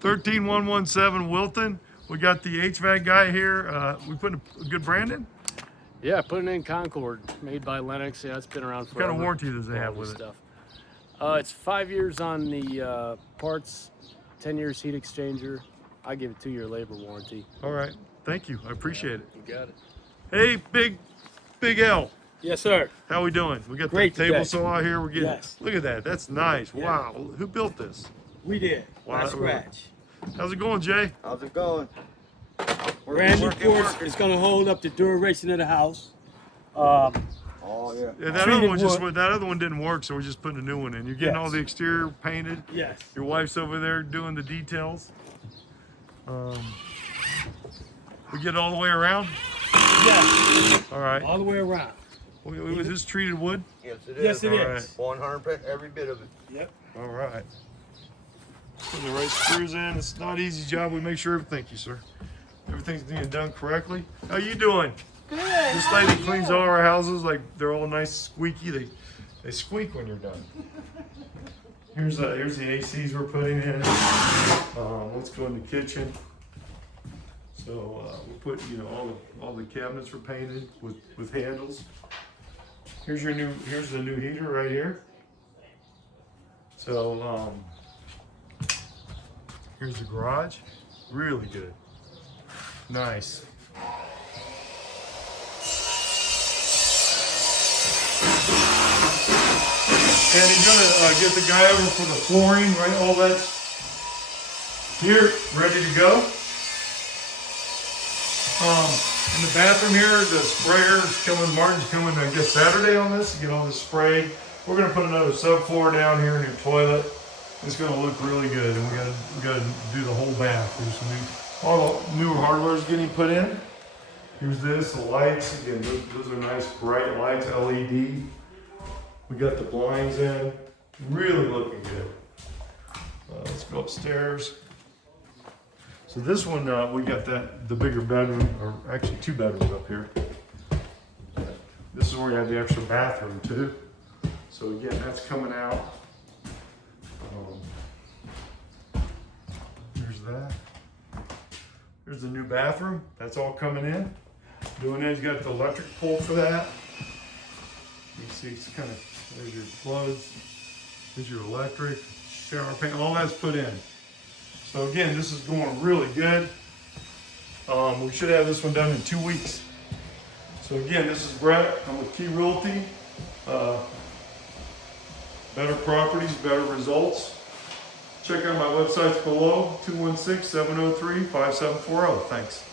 13117 Wilton. We got the HVAC guy here. We put a good brand in. Yeah, putting in Concord, made by Lennox. Yeah, it's been around forever. What kind of warranty does they have with stuff. It's 5 years on the parts, 10 years heat exchanger. I give a 2-year labor warranty. All right, thank you. I appreciate it. You got it. Hey, Big L. Yes, sir. How we doing? We got Great the table today. saw out here. We're getting. Yes. Look at that. That's nice. Yeah. Wow. Who built this? We did. Wow. From scratch. How's it going, Jay? How's it going? Brand new porch is going to hold up the duration of the house. Oh yeah. Yeah, that other one didn't work, so we're just putting a new one in. You're getting all the exterior painted. Yes. Your wife's over there doing the details. We get it all the way around. Yes. All right. All the way around. Was this treated wood? Yes, it is. Yes, it All is. 100%, every bit of it. Yep. All right. Putting the right screws in. It's not an easy job. We make sure. Thank you, sir. Everything's being done correctly. How you doing? Good. This lady cleans all our houses like they're all nice, squeaky. They squeak when you're done. Here's the ACs we're putting in. Let's go in the kitchen. So we'll put all the cabinets were painted with handles. Here's the new heater right here. So here's the garage. Really good. Nice. And he's gonna get the guy over for the flooring, right? All that's here, ready to go. In the bathroom here, the sprayer is coming. Martin's coming, I guess, Saturday on this to get all this sprayed. We're gonna put another subfloor down here in your toilet. It's gonna look really good, and we gotta do the whole bath. There's all the new hardware is getting put in. Here's this, the lights. Again, those are nice bright lights, LED. We got the blinds in, really looking good. Let's go upstairs. So this one, we got the bigger bedroom, or actually 2 bedrooms up here. This is where you have the extra bathroom too. So again, that's coming out. There's that. There's the new bathroom. That's all coming in. Doing that, you got the electric pole for that. You can see it's kind of. There's your plugs, there's your electric, shower panel, all that's put in. So again, this is going really good. We should have this one done in 2 weeks. So again, this is Brett, I'm with Key Realty. Better properties, better results. Check out my websites below, 216-703-5740. Thanks.